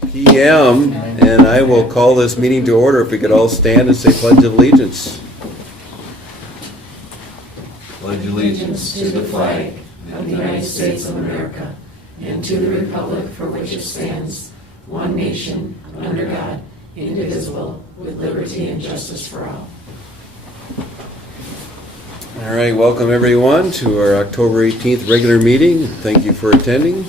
p.m. and I will call this meeting to order. If we could all stand and say Pledge of Allegiance. Pledge allegiance to the flag of the United States of America and to the republic for which it stands, one nation, under God, indivisible, with liberty and justice for all. All right, welcome everyone to our October 18th regular meeting. Thank you for attending.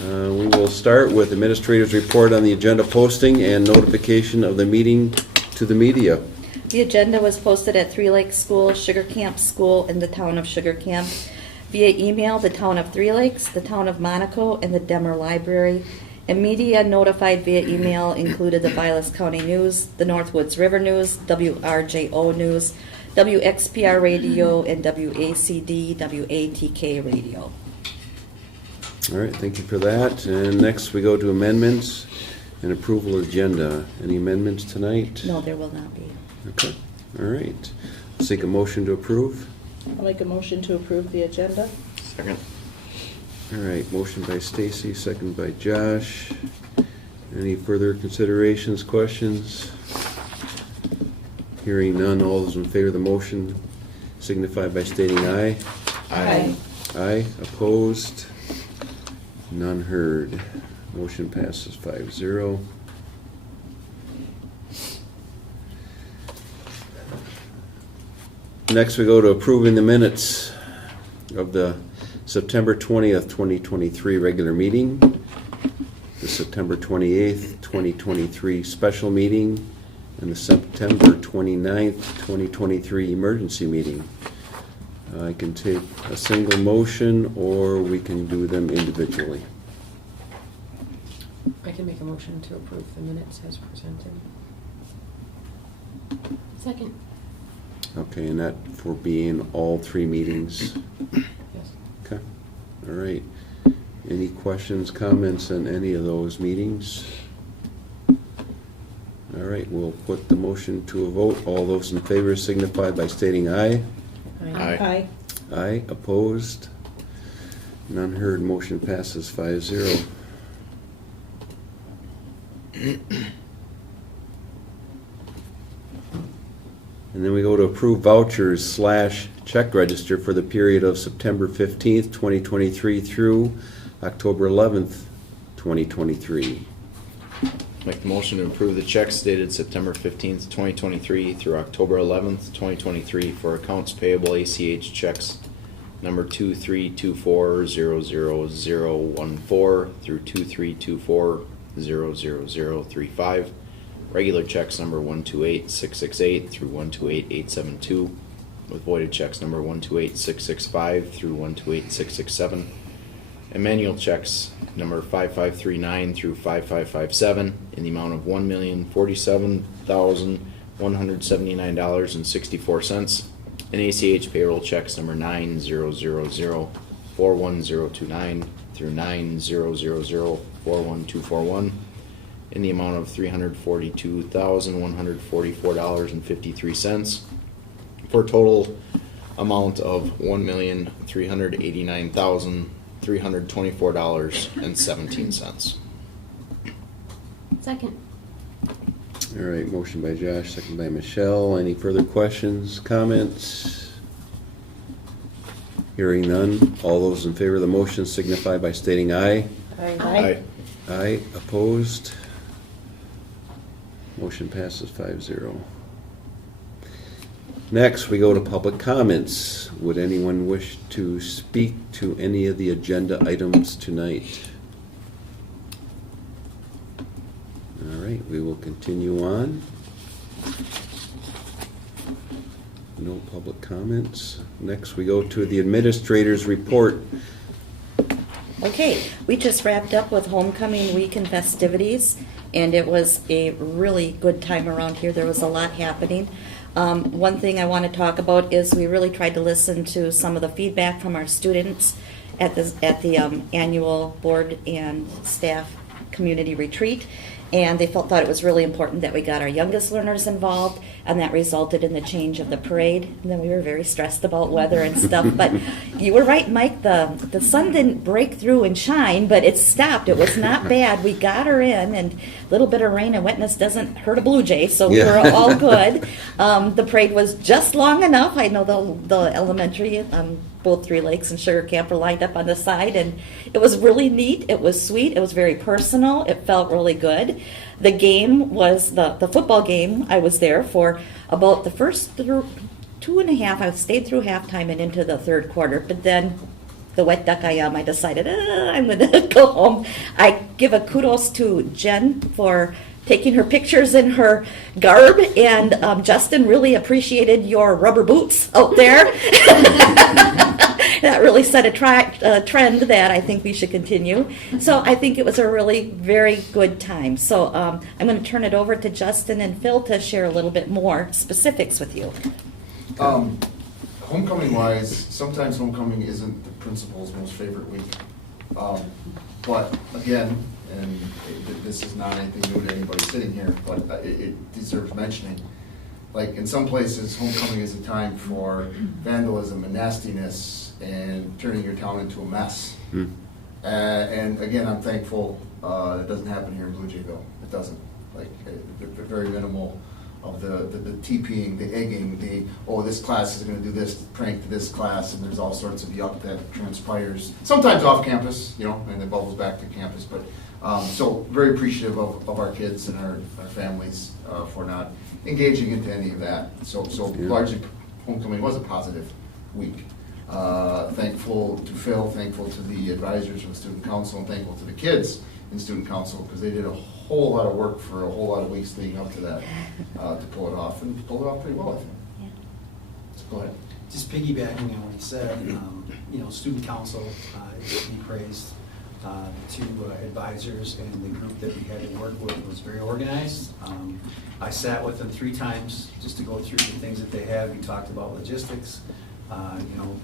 We will start with Administrator's report on the agenda posting and notification of the meeting to the media. The agenda was posted at Three Lakes School, Sugar Camp School, in the town of Sugar Camp, via email, the town of Three Lakes, the town of Monaco, and the Demer Library. And media notified via email included the Vilas County News, the Northwoods River News, WRJO News, WXPR Radio, and WACD, WATK Radio. All right, thank you for that. And next we go to amendments and approval agenda. Any amendments tonight? No, there will not be. Okay, all right. Seek a motion to approve. I'll make a motion to approve the agenda. Second. All right, motion by Stacy, second by Josh. Any further considerations, questions? Hearing none, all those in favor of the motion signify by stating aye. Aye. Aye, opposed? None heard. Motion passes 5-0. Next, we go to approving the minutes of the September 20th, 2023 regular meeting, the September 28th, 2023 special meeting, and the September 29th, 2023 emergency meeting. I can take a single motion, or we can do them individually. I can make a motion to approve the minutes as presented. Second. Okay, and that for being all three meetings? Yes. Okay, all right. Any questions, comments on any of those meetings? All right, we'll put the motion to a vote. All those in favor signify by stating aye. Aye. Aye, opposed? None heard, motion passes 5-0. And then we go to approve vouchers / check register for the period of September 15th, 2023 through October 11th, 2023. Make the motion to approve the checks dated September 15th, 2023 through October 11th, 2023 for accounts payable ACH checks number 232400014 through 232400035. Regular checks number 128668 through 128872, with voided checks number 128665 through 128667, and manual checks number 5539 through 5557 in the amount of $1,047,179.64, and ACH payroll checks number 9000-41029 through 9000-41241 in the amount of $342,144.53, for a total amount of $1,389,324.17. Second. All right, motion by Josh, second by Michelle. Any further questions, comments? Hearing none, all those in favor of the motion signify by stating aye. Aye. Aye, opposed? Motion passes 5-0. Next, we go to public comments. Would anyone wish to speak to any of the agenda items tonight? All right, we will continue on. No public comments. Next, we go to the administrator's report. Okay, we just wrapped up with homecoming week and festivities, and it was a really good time around here. There was a lot happening. One thing I want to talk about is we really tried to listen to some of the feedback from our students at the annual board and staff community retreat. And they thought it was really important that we got our youngest learners involved, and that resulted in the change of the parade. And then we were very stressed about weather and stuff. But you were right, Mike, the sun didn't break through and shine, but it stopped. It was not bad. We got her in, and a little bit of rain and wetness doesn't hurt a blue jay, so we were all good. The parade was just long enough. I know the elementary, both Three Lakes and Sugar Camp were lined up on the side, and it was really neat. It was sweet. It was very personal. It felt really good. The game was the football game. I was there for about the first 2.5. I stayed through halftime and into the third quarter, but then the wet duck I am, I decided I'm going to go home. I give a kudos to Jen for taking her pictures in her garb, and Justin really appreciated your rubber boots out there. That really set a trend that I think we should continue. So I think it was a really very good time. So I'm going to turn it over to Justin and Phil to share a little bit more specifics with you. Homecoming wise, sometimes homecoming isn't the principal's most favorite week. But again, and this is not anything new to anybody sitting here, but it deserves mentioning. Like in some places, homecoming is a time for vandalism and nastiness and turning your town into a mess. And again, I'm thankful it doesn't happen here in Blue Jayville. It doesn't. Like very minimal of the TPing, the egging, this class is going to do this prank to this class, and there's all sorts of yuck that transpires. Sometimes off campus, and it bubbles back to campus. But so very appreciative of our kids and our families for not engaging into any of that. So largely, homecoming was a positive week. Thankful to Phil, thankful to the advisors from Student Council, and thankful to the kids in Student Council, because they did a whole lot of work for a whole lot of weeks leading up to that to pull it off, and pulled it off pretty well, I think. Yeah. So go ahead. Just piggybacking on what he said, Student Council is to be praised. The two advisors and the group that we had to work with was very organized. I sat with them 3 times just to go through the things that they had. We talked about logistics.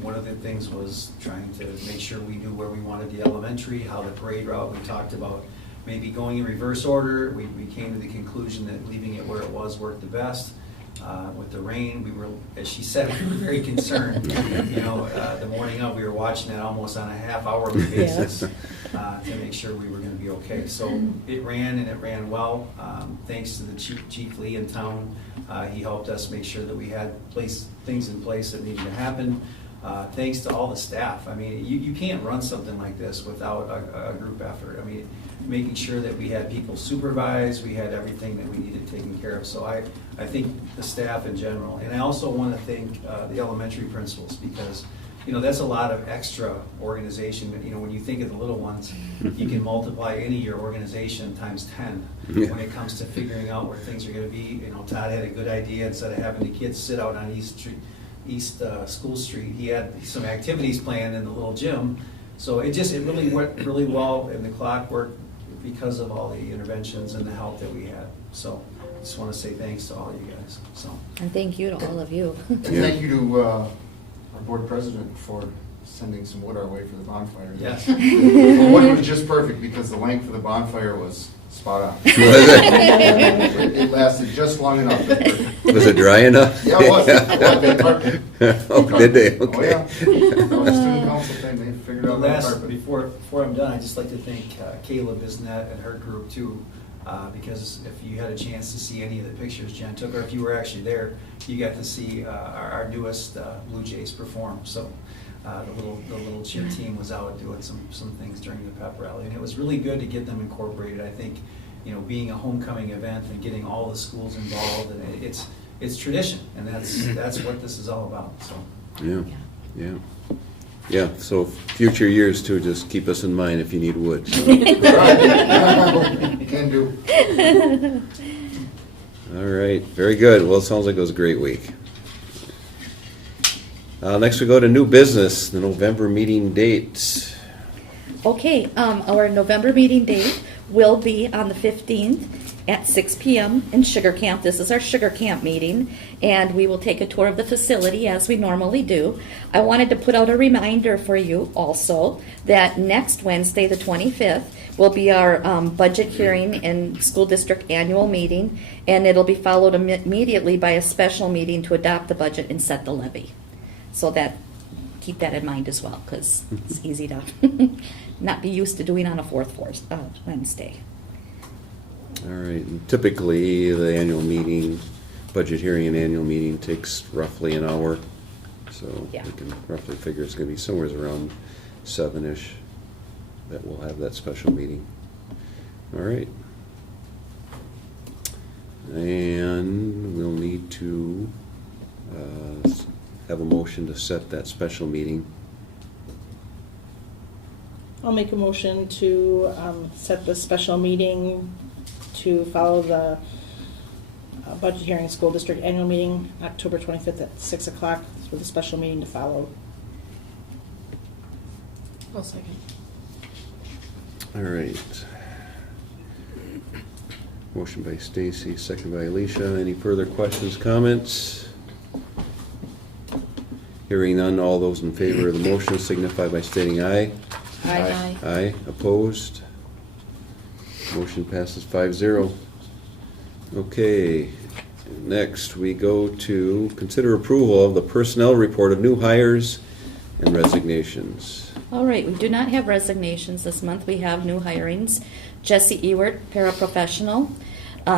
One of the things was trying to make sure we knew where we wanted the elementary, how the parade route. We talked about maybe going in reverse order. We came to the conclusion that leaving it where it was worked the best. With the rain, we were, as she said, we were very concerned. The morning of, we were watching it almost on a half-hourly basis to make sure we were going to be okay. So it ran, and it ran well. Thanks to the Chief Lee in town, he helped us make sure that we had things in place that needed to happen. Thanks to all the staff. I mean, you can't run something like this without a group effort. I mean, making sure that we had people supervised, we had everything that we needed taken care of. So I think the staff in general, and I also want to thank the elementary principals, because that's a lot of extra organization. When you think of the little ones, you can multiply any of your organization times 10 when it comes to figuring out where things are going to be. Todd had a good idea. Instead of having the kids sit out on East School Street, he had some activities planned in the little gym. So it really went really well, and the clock worked because of all the interventions and the help that we had. So I just want to say thanks to all of you guys. And thank you to all of you. And thank you to our board president for sending some wood our way for the bonfire. Yes. The wood was just perfect because the length of the bonfire was spot on. It lasted just long enough. Was it dry enough? Yeah, it was. They tarped it. Oh, did they? Oh, Okay. yeah. That was a student council thing. They figured out that carpet. Before I'm done, I'd just like to thank Caleb Bisnet and her group too, because if you had a chance to see any of the pictures Jen took, or if you were actually there, you got to see our newest Blue Jays perform. So the little cheer team was out doing some things during the pep rally, and it was really good to get them incorporated. I think being a homecoming event and getting all the schools involved, and it's tradition, and that's what this is all about. So Yeah, so future years too, just keep us in mind if you need wood. So. Right. Can do. All right, very good. Well, it sounds like it was a great week. Next we go to new business, the November meeting date. Okay, our November meeting date will be on the 15th, at 6 p.m. in Sugar Camp. This is our Sugar Camp meeting, and we will take a tour of the facility as we normally do. I wanted to put out a reminder for you also that next Wednesday, the 25th, will be our budget hearing and school district annual meeting, and it'll be followed immediately by a special meeting to adopt the budget and set the levy. So that, keep that in mind as well, because it's easy to not be used to doing on a fourth Wednesday. All right, and typically, the annual meeting, budget hearing and annual meeting takes roughly an hour. So Yeah. we can roughly figure it's gonna be somewhere around 7-ish that we'll have that special meeting. All right. And we'll need to have a motion to set that special meeting. I'll make a motion to set the special meeting to follow the budget hearing school district annual meeting, October 25th at 6 o'clock, with a special meeting to follow. I'll second. All right. Motion by Stacy, second by Alicia. Any further questions, comments? Hearing none, all those in favor of the motion signify by stating aye. Aye. Aye, opposed? Motion passes 5-0. Okay, next we go to consider approval of the personnel report of new hires and resignations. All right, we do not have resignations this month. We have new hirings. Jesse Ewert, paraprofessional.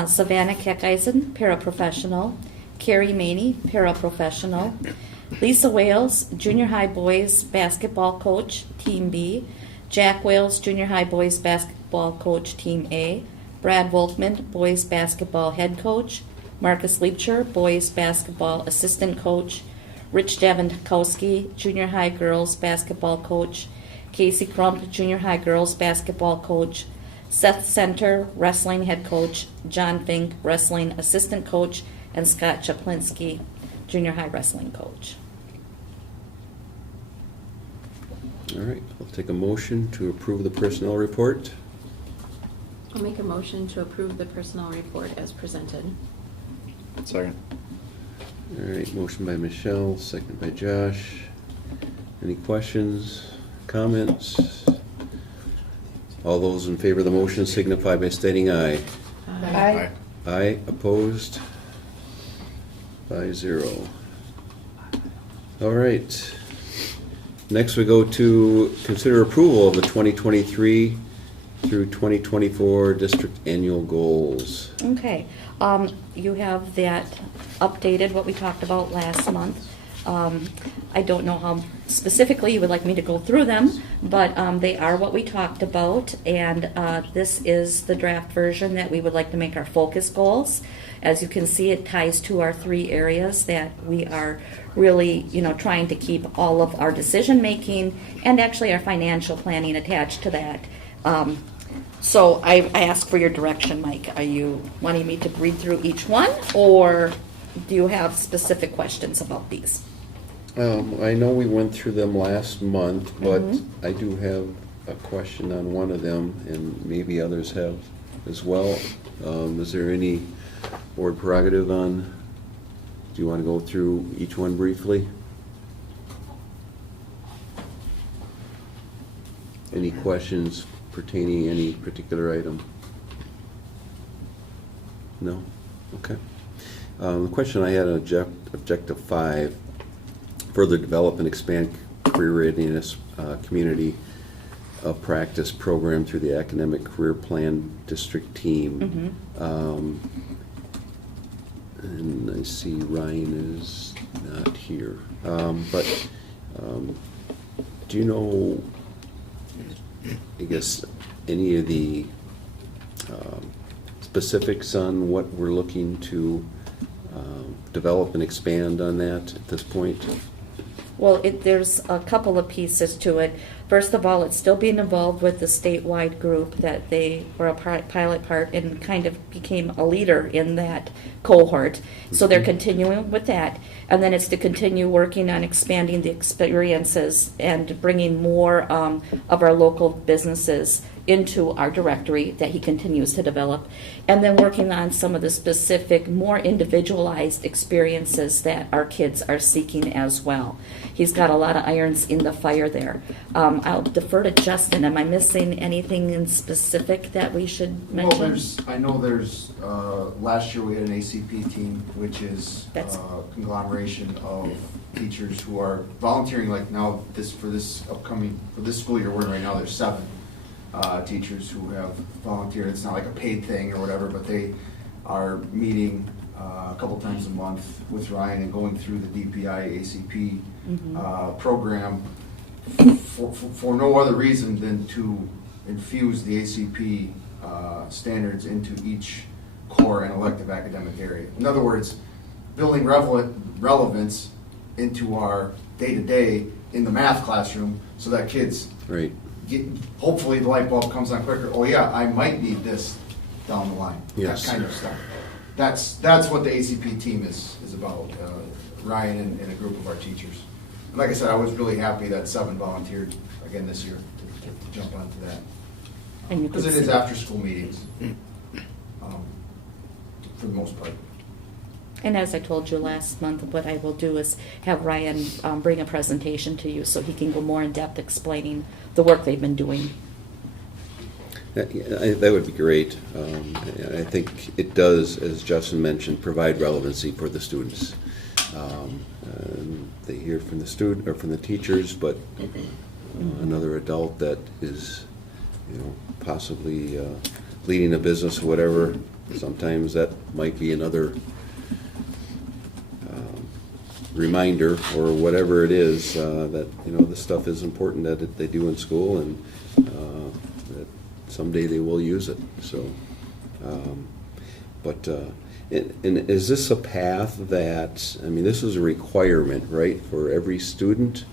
Savannah Keckeisen, paraprofessional. Carrie Maney, paraprofessional. Lisa Wales, junior high boys basketball coach, Team B. Jack Wales, junior high boys basketball coach, Team A. Brad Wolfman, boys basketball head coach. Marcus Leibcher, boys basketball assistant coach. Rich Davinkowski, junior high girls basketball coach. Casey Crump, junior high girls basketball coach. Seth Center, wrestling head coach. John Fink, wrestling assistant coach. And Scott Chaplinsky, junior high wrestling coach. All right, I'll take a motion to approve the personnel report. I'll make a motion to approve the personnel report as presented. Second. All right, motion by Michelle, second by Josh. Any questions, comments? All those in favor of the motion signify by stating aye. Aye. Aye, opposed? 5-0. All right. Next we go to consider approval of the 2023 through 2024 district annual goals. Okay, you have that updated, what we talked about last month. I don't know how specifically you would like me to go through them, but they are what we talked about, and this is the draft version that we would like to make our focus goals. As you can see, it ties to our 3 areas that we are really, trying to keep all of our decision-making and actually our financial planning attached to that. So I ask for your direction, Mike. Are you wanting me to read through each one, or do you have specific questions about these? I know we went through them last month, but I do have a question on one of them, and maybe others have as well. Is there any board prerogative on, do you want to go through each one briefly? Any questions pertaining to any particular item? No? Okay. The question I had on objective 5, further develop and expand career readiness community of practice program through the academic career plan district team. And I see Ryan is not here. But do you know, I guess, any of the specifics on what we're looking to develop and expand on that at this point? Well, there's a couple of pieces to it. First of all, it's still being involved with the statewide group that they were a pilot part and kind of became a leader in that cohort. So they're continuing with that. And then it's to continue working on expanding the experiences and bringing more of our local businesses into our directory that he continues to develop. And then working on some of the specific, more individualized experiences that our kids are seeking as well. He's got a lot of irons in the fire there. I'll defer to Justin. Am I missing anything in specific that we should mention? I know there's, last year we had an ACP team, which is That's- a conglomeration of teachers who are volunteering, like now, for this school year we're in right now, there's 7 teachers who have volunteered. It's not like a paid thing or whatever, but they are meeting a couple times a month with Ryan and going through the DPI ACP program for no other reason than to infuse the ACP standards into each core and elective academic area. In other words, building relevance into our day-to-day in the math classroom so that kids Right. hopefully the light bulb comes on quicker. Oh yeah, I might need this down the line. Yes. That kind of stuff. That's what the ACP team is about. Ryan and a group of our teachers. And like I said, I was really happy that 7 volunteered again this year to jump onto that. And you Because could it is see- after school meetings, for the most part. And as I told you last month, what I will do is have Ryan bring a presentation to you so he can go more in depth explaining the work they've been doing. That would be great. I think it does, as Justin mentioned, provide relevancy for the students. They hear from the student or from the teachers, but another adult that is, possibly leading a business or whatever. Sometimes that might be another reminder or whatever it is that this stuff is important that they do in school, and that someday they will use it. So, and is this a path that, this is a requirement, right, for every student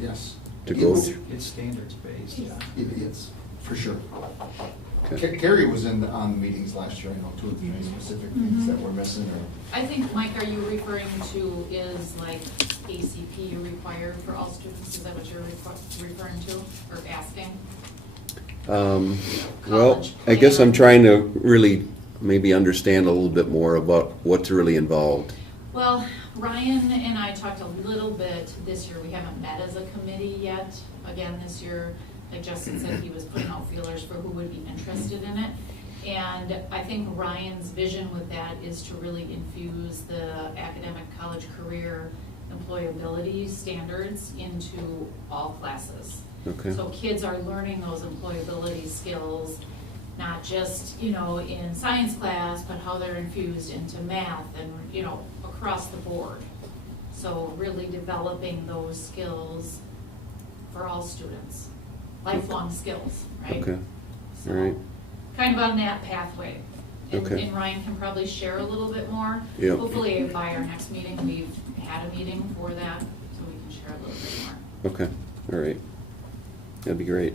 Yes. to go It's- through? It's standards-based, yeah. It's, for sure. Okay. Carrie was on the meetings last year, I know, too, the specific things that we're missing or. I think, Mike, are you referring to is like ACP required for all students? Is that what you're referring to or asking? Well, College I guess I'm plan. trying to really maybe understand a little bit more about what's really involved. Well, Ryan and I talked a little bit this year. We haven't met as a committee yet. Again, this year, like Justin said, he was putting out feelers for who would be interested in it. And I think Ryan's vision with that is to really infuse the academic college career employability standards into all classes. Okay. So kids are learning those employability skills, not just, in science class, but how they're infused into math and, across the board. So really developing those skills for all students, lifelong skills, right? Okay, So, all right. kind of on that pathway. And, Okay. and Ryan can probably share a little bit more. Yeah. Hopefully by our next meeting, we've had a meeting for that, so we can share a little bit more. Okay, all right. That'd be great.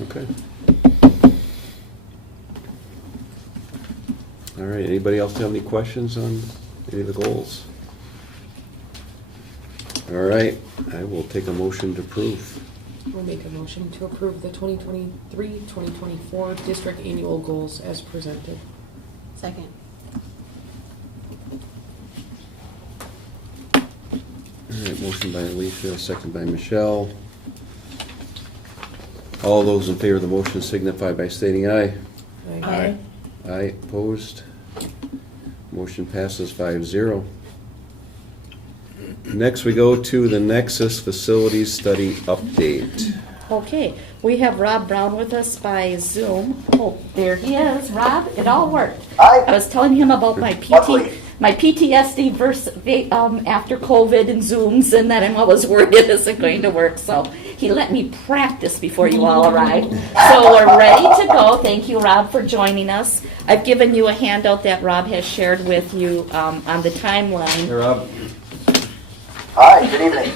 Okay. All right, anybody else have any questions on any of the goals? All right, I will take a motion to approve. We'll make a motion to approve the 2023-2024 district annual goals as presented. Second. All right, motion by Alicia, second by Michelle. All those in favor of the motion signify by stating aye. Aye. Aye, opposed. Motion passes 5-0. Next, we go to the Nexus Facilities Study Update. Okay, we have Rob Brown with us by Zoom. Oh, there he is, Rob. It all worked. Hi. I was telling him about my Lovely. my PTSD after COVID and Zooms, and that I'm always worried it isn't going to work. So he let me practice before you all arrived. So we're ready to go. Thank you, Rob, for joining us. I've given you a handout that Rob has shared with you on the timeline. Rob. Hi, good evening.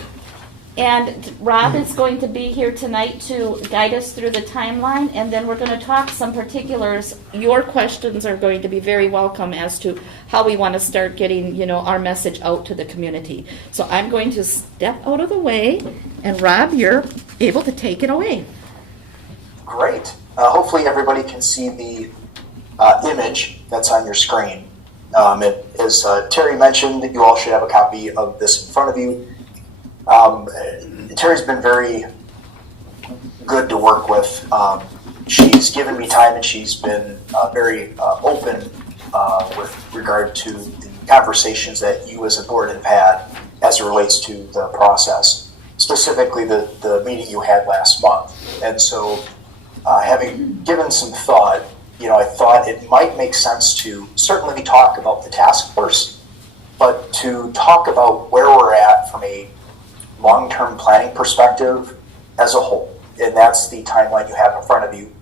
And Rob is going to be here tonight to guide us through the timeline, and then we're going to talk some particulars. Your questions are going to be very welcome as to how we want to start getting, our message out to the community. So I'm going to step out of the way, and Rob, you're able to take it away. Great. Hopefully everybody can see the image that's on your screen. As Terry mentioned, you all should have a copy of this in front of you. Terry's been very good to work with. She's given me time, and she's been very open with regard to the conversations that you as a board have had as it relates to the process, specifically the meeting you had last month. And so having given some thought, I thought it might make sense to certainly talk about the task force, but to talk about where we're at from a long-term planning perspective as a whole. And that's the timeline you have in front of you.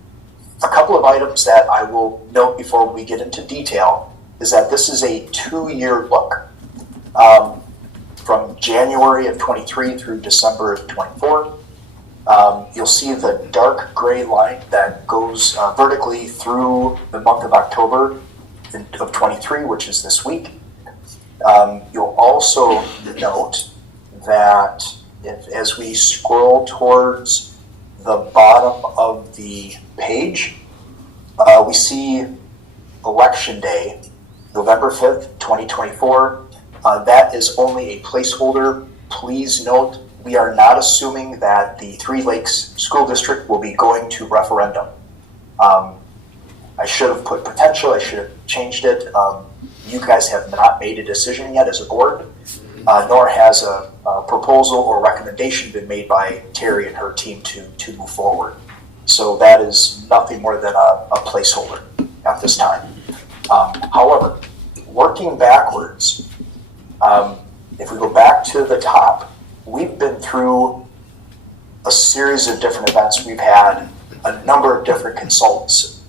A couple of items that I will note before we get into detail is that this is a 2-year look from January of 23 through December of 24. You'll see the dark gray line that goes vertically through the month of October of 23, which is this week. You'll also note that as we scroll towards the bottom of the page, we see Election Day, November 5th, 2024. That is only a placeholder. Please note, we are not assuming that the Three Lakes School District will be going to referendum. I should have put potential, I should have changed it. You guys have not made a decision yet as a board, nor has a proposal or recommendation been made by Terry and her team to move forward. So that is nothing more than a placeholder at this time. However, working backwards, if we go back to the top, we've been through a series of different events. We've had a number of different consultants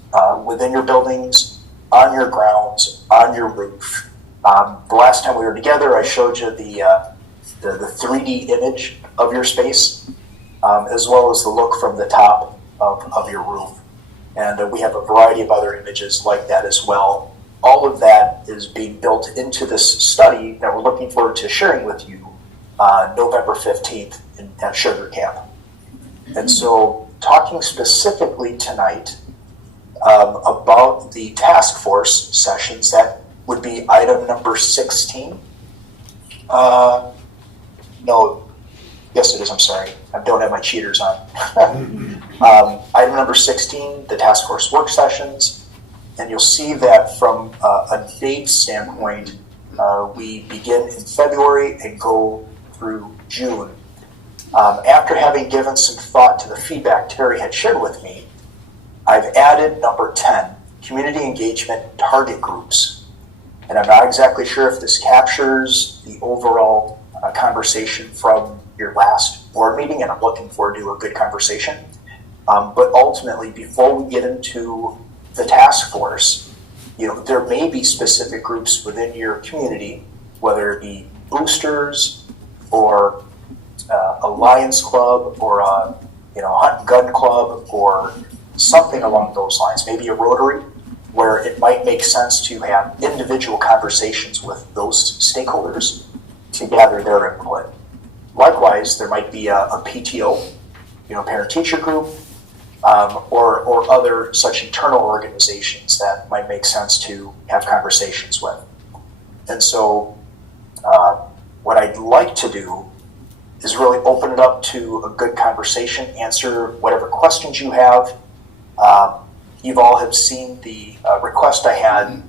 within your buildings, on your grounds, on your roof. The last time we were together, I showed you the 3D image of your space, as well as the look from the top of your roof. And we have a variety of other images like that as well. All of that is being built into this study that we're looking forward to sharing with you November 15th at Sugar Camp. And so talking specifically tonight about the task force sessions, that would be item number 16. No, yes it is, I'm sorry. I don't have my cheaters on. Item number 16, the task force work sessions. And you'll see that from a date standpoint, we begin in February and go through June. After having given some thought to the feedback Terry had shared with me, I've added number 10, community engagement target groups. And I'm not exactly sure if this captures the overall conversation from your last board meeting, and I'm looking forward to a good conversation. But ultimately, before we get into the task force, there may be specific groups within your community, whether it be boosters or a Lions Club or a Hunt and Gun Club or something along those lines, maybe a Rotary, where it might make sense to have individual conversations with those stakeholders to gather their input. Likewise, there might be a PTO, parent-teacher group, or other such internal organizations that might make sense to have conversations with. And so what I'd like to do is really open it up to a good conversation, answer whatever questions you have. You all have seen the request I had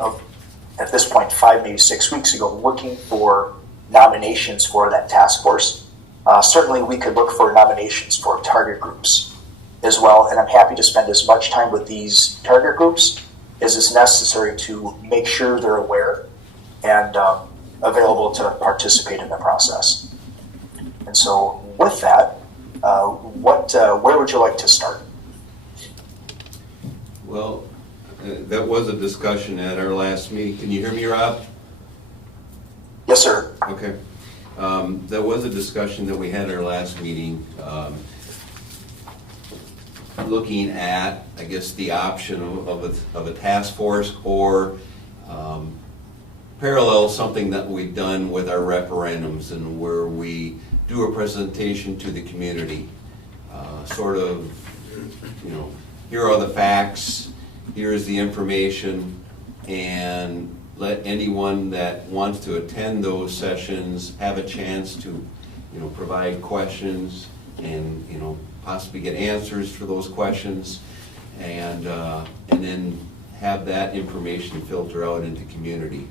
of, at this point, 5, maybe 6 weeks ago, looking for nominations for that task force. Certainly we could look for nominations for target groups as well, and I'm happy to spend as much time with these target groups as is necessary to make sure they're aware and available to participate in the process. And so with that, where would you like to start? Well, that was a discussion at our last meeting. Can you hear me, Rob? Yes, sir. Okay. There was a discussion that we had at our last meeting, looking at, I guess, the option of a task force or parallel something that we've done with our referendums, and where we do a presentation to the community. Sort of, here are the facts, here's the information, and let anyone that wants to attend those sessions have a chance to, provide questions and, possibly get answers for those questions, and then have that information filter out into community.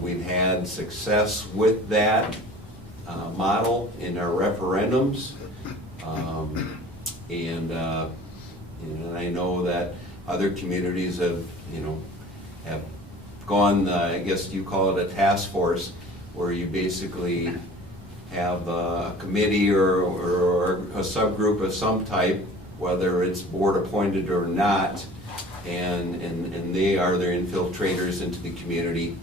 We've had success with that model in our referendums, and I know that other communities have gone, I guess you call it a task force, where you basically have a committee or a subgroup of some type, whether it's board appointed or not, and they are their infiltrators into the community,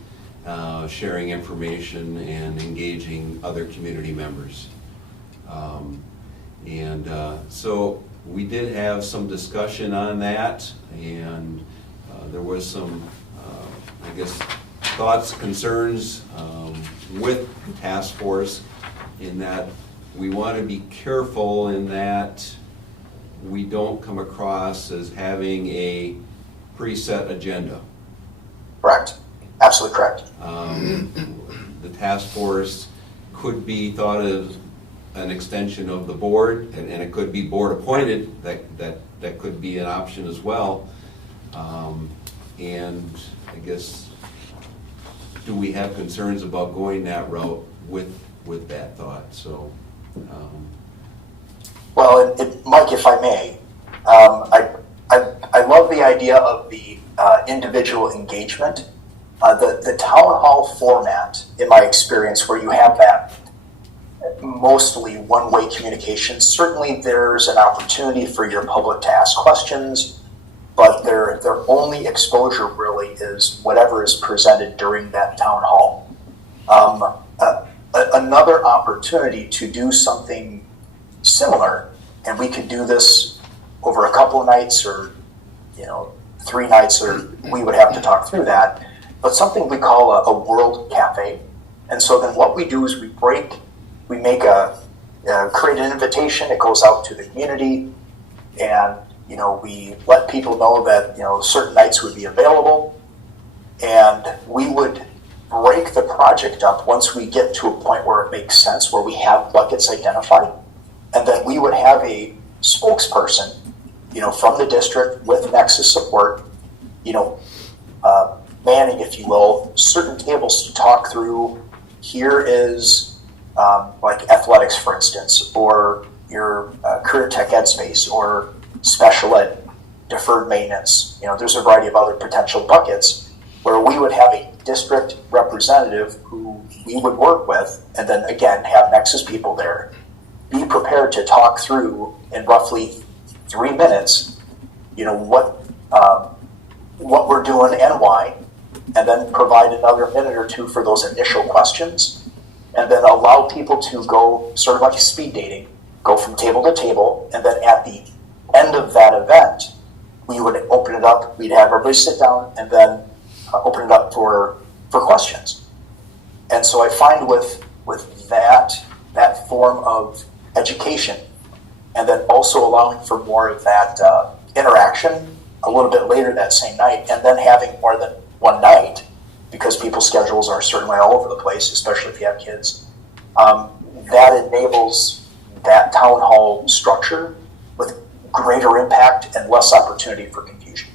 sharing information and engaging other community members. So we did have some discussion on that, and there was some, I guess, thoughts, concerns with the task force, in that we want to be careful in that we don't come across as having a preset agenda. Correct. Absolutely correct. The task force could be thought of an extension of the board, and it could be board appointed. That could be an option as well. And I guess, do we have concerns about going that route with that thought? So. Well, Mike, if I may, I love the idea of the individual engagement. The town hall format, in my experience, where you have that mostly one-way communication, certainly there's an opportunity for your public to ask questions, but their only exposure really is whatever is presented during that town hall. Another opportunity to do something similar, and we could do this over a couple of nights, or 3 nights, or we would have to talk through that, but something we call a world cafe. And so then what we do is we make create an invitation. It goes out to the community, and we let people know that certain nights would be available, and we would break the project up once we get to a point where it makes sense, where we have buckets identified, and then we would have a spokesperson, from the district with Nexus support, manning, if you will, certain tables to talk through. Here is like athletics, for instance, or your career tech ed space, or special ed, deferred maintenance. There's a variety of other potential buckets where we would have a district representative who we would work with, and then again have Nexus people there. Be prepared to talk through in roughly 3 minutes, what we're doing and why, and then provide another minute or 2 for those initial questions, and then allow people to go sort of like speed dating, go from table to table, and then at the end of that event, we would open it up. We'd have everybody sit down, and then open it up for questions. And so I find with that form of education, and then also allowing for more of that interaction a little bit later that same night, and then having more than one night, because people's schedules are certainly all over the place, especially if you have kids, that enables that town hall structure with greater impact and less opportunity for confusion.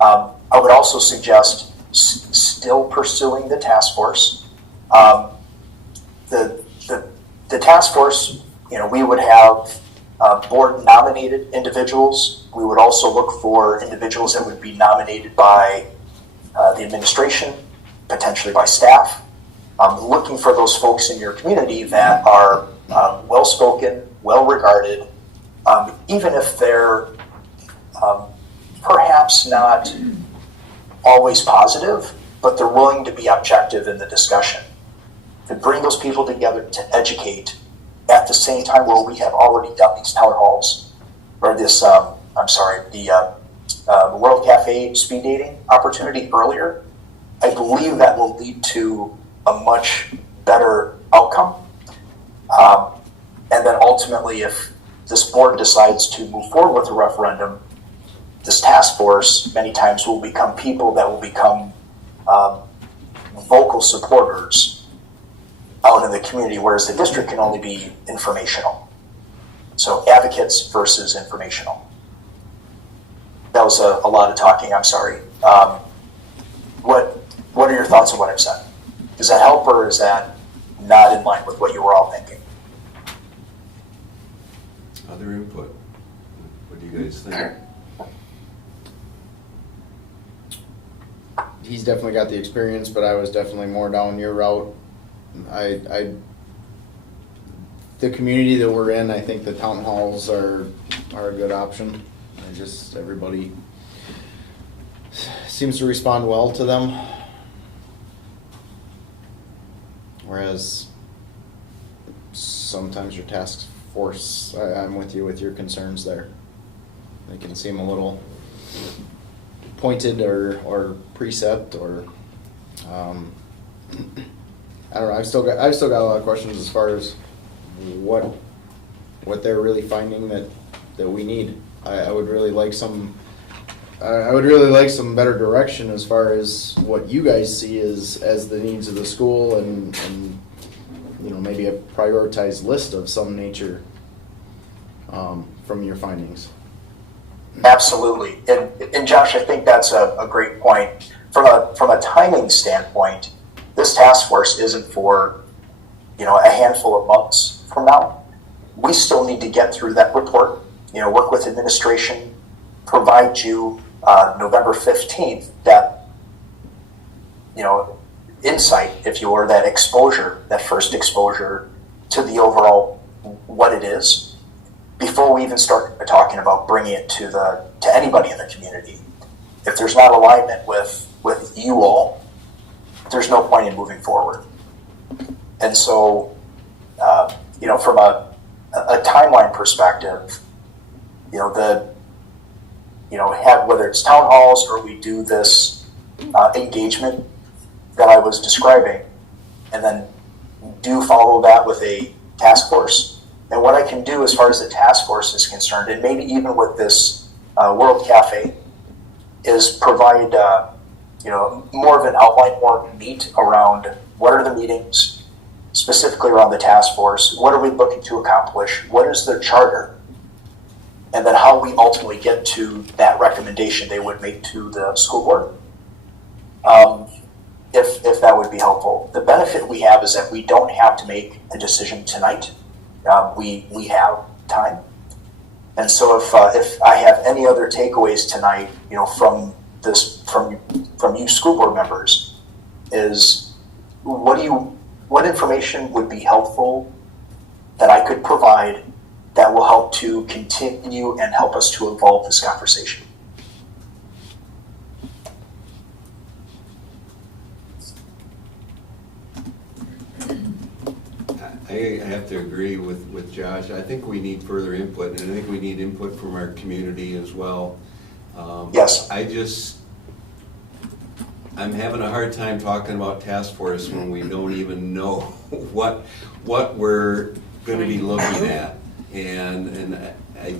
I would also suggest still pursuing the task force. The task force, we would have board nominated individuals. We would also look for individuals that would be nominated by the administration, potentially by staff. Looking for those folks in your community that are well-spoken, well-regarded, even if they're perhaps not always positive, but they're willing to be objective in the discussion. to bring those people together to educate at the same time where we have already done these town halls, or this, the World Cafe speed dating opportunity earlier. I believe that will lead to a much better outcome. And then ultimately, if this board decides to move forward with a referendum, this task force many times will become people that will become vocal supporters out in the community, whereas the district can only be informational. So advocates versus informational. That was a lot of talking, I'm sorry. What are your thoughts on what I've said? Does that help, or is that not in line with what you were all thinking? Other input? What do you guys think? He's definitely got the experience, but I was definitely more down your route. The community that we're in, I think the town halls are a good option. Everybody seems to respond well to them. Whereas sometimes your task force, I'm with you with your concerns there. They can seem a little pointed or preset, or I don't know. I've still got a lot of questions as far as what they're really finding that we need. I would really like some better direction as far as what you guys see as the needs of the school, and maybe a prioritized list of some nature from your findings. Absolutely. And Josh, I think that's a great point. From a timing standpoint, this task force isn't for, a handful of months from now. We still need to get through that report, work with administration, provide you November 15th that, insight, if you were, that exposure, that first exposure to the overall what it is, before we even start talking about bringing it to anybody in the community. If there's not alignment with you all, there's no point in moving forward. And so, from a timeline perspective, whether it's town halls or we do this engagement that I was describing, and then do follow that with a task force. And what I can do as far as the task force is concerned, and maybe even with this World Cafe, is provide more of an outline, more meat around what are the meetings, specifically around the task force, what are we looking to accomplish, what is their charter, and then how we ultimately get to that recommendation they would make to the school board. If that would be helpful. The benefit we have is that we don't have to make a decision tonight. We have time. And so if I have any other takeaways tonight, from you school board members, is what information would be helpful that I could provide that will help to continue and help us to evolve this conversation? I have to agree with Josh. I think we need further input, and I think we need input from our community as well. Yes. I'm having a hard time talking about task force when we don't even know what we're going to be looking at, and I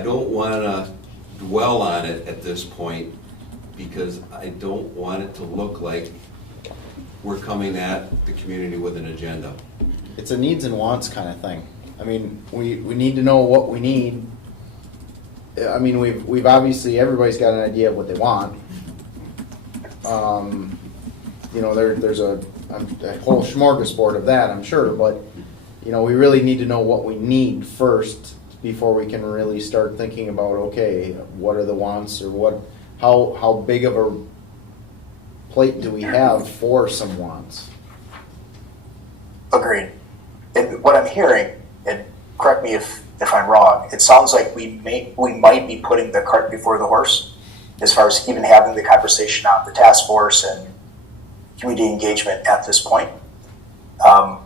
don't want to dwell on it at this point, because I don't want it to look like we're coming at the community with an agenda. It's a needs and wants kind of thing. I mean, we need to know what we need. I mean, we've obviously, everybody's got an idea of what they want. There's a whole smorgasbord of that, I'm sure, but we really need to know what we need first before we can really start thinking about, okay, what are the wants, or how big of a plate do we have for some wants? Agreed. And what I'm hearing, and correct me if I'm wrong, it sounds like we might be putting the cart before the horse, as far as even having the conversation on the task force and community engagement at this point. Um,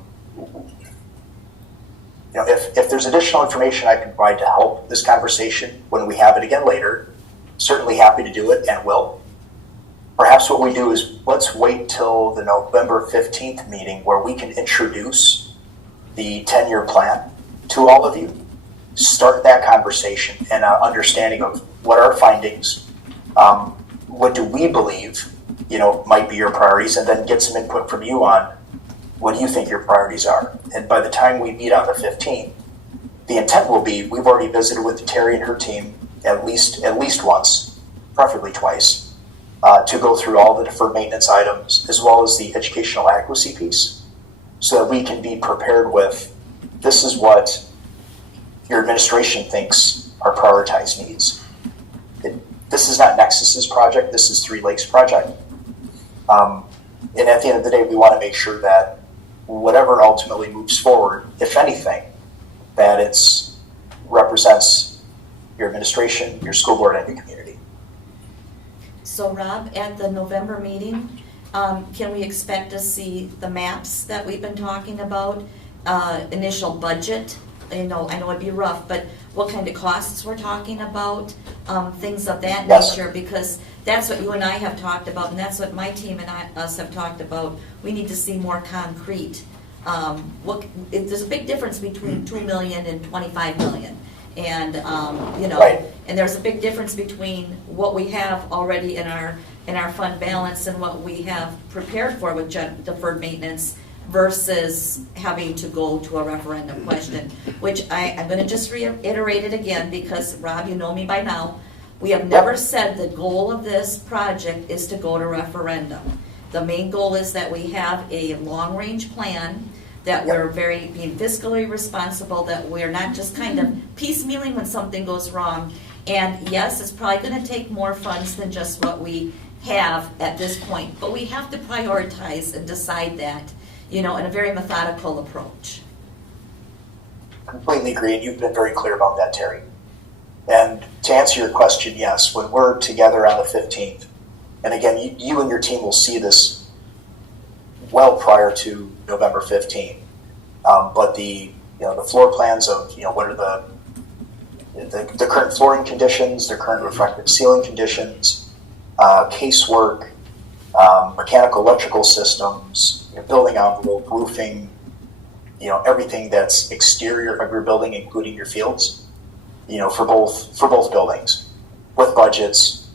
if there's additional information I can provide to help this conversation when we have it again later, certainly happy to do it and will. Perhaps what we do is let's wait till the November 15th meeting where we can introduce the 10-year plan to all of you. Start that conversation and an understanding of what are our findings, what do we believe, might be your priorities, and then get some input from you on what do you think your priorities are. And by the time we meet on the 15th, the intent will be we've already visited with Terry and her team at least once, preferably twice, to go through all the deferred maintenance items as well as the educational adequacy piece, so that we can be prepared with this is what your administration thinks are prioritized needs. This is not Nexus's project, this is Three Lakes' project. And at the end of the day, we want to make sure that whatever ultimately moves forward, if anything, that it represents your administration, your school board, and your community. So Rob, at the November meeting, can we expect to see the maps that we've been talking about, initial budget? I know it'd be rough, but what kind of costs we're talking about, things of that Yes. nature, because that's what you and I have talked about, and that's what my team and us have talked about. We need to see more concrete. There's a big difference between 2 million and 25 million. And, Right. and there's a big difference between what we have already in our fund balance and what we have prepared for with deferred maintenance versus having to go to a referendum question, which I'm going to just reiterate it again because, Rob, you know me by now. We have never said the goal of this project is to go to referendum. The main goal is that we have a long-range plan, that we're being fiscally responsible, that we're not just kind of piecemealing when something goes wrong. And yes, it's probably going to take more funds than just what we have at this point, but we have to prioritize and decide that, in a very methodical approach. Completely agree, and you've been very clear about that, Terry. And to answer your question, yes, when we're together on the 15th, and again, you and your team will see this well prior to November 15th, but the floor plans of what are the current flooring conditions, the current reflective ceiling conditions, casework, mechanical electrical systems, building envelope, roofing, everything that's exterior of your building, including your fields, for both buildings, with budgets,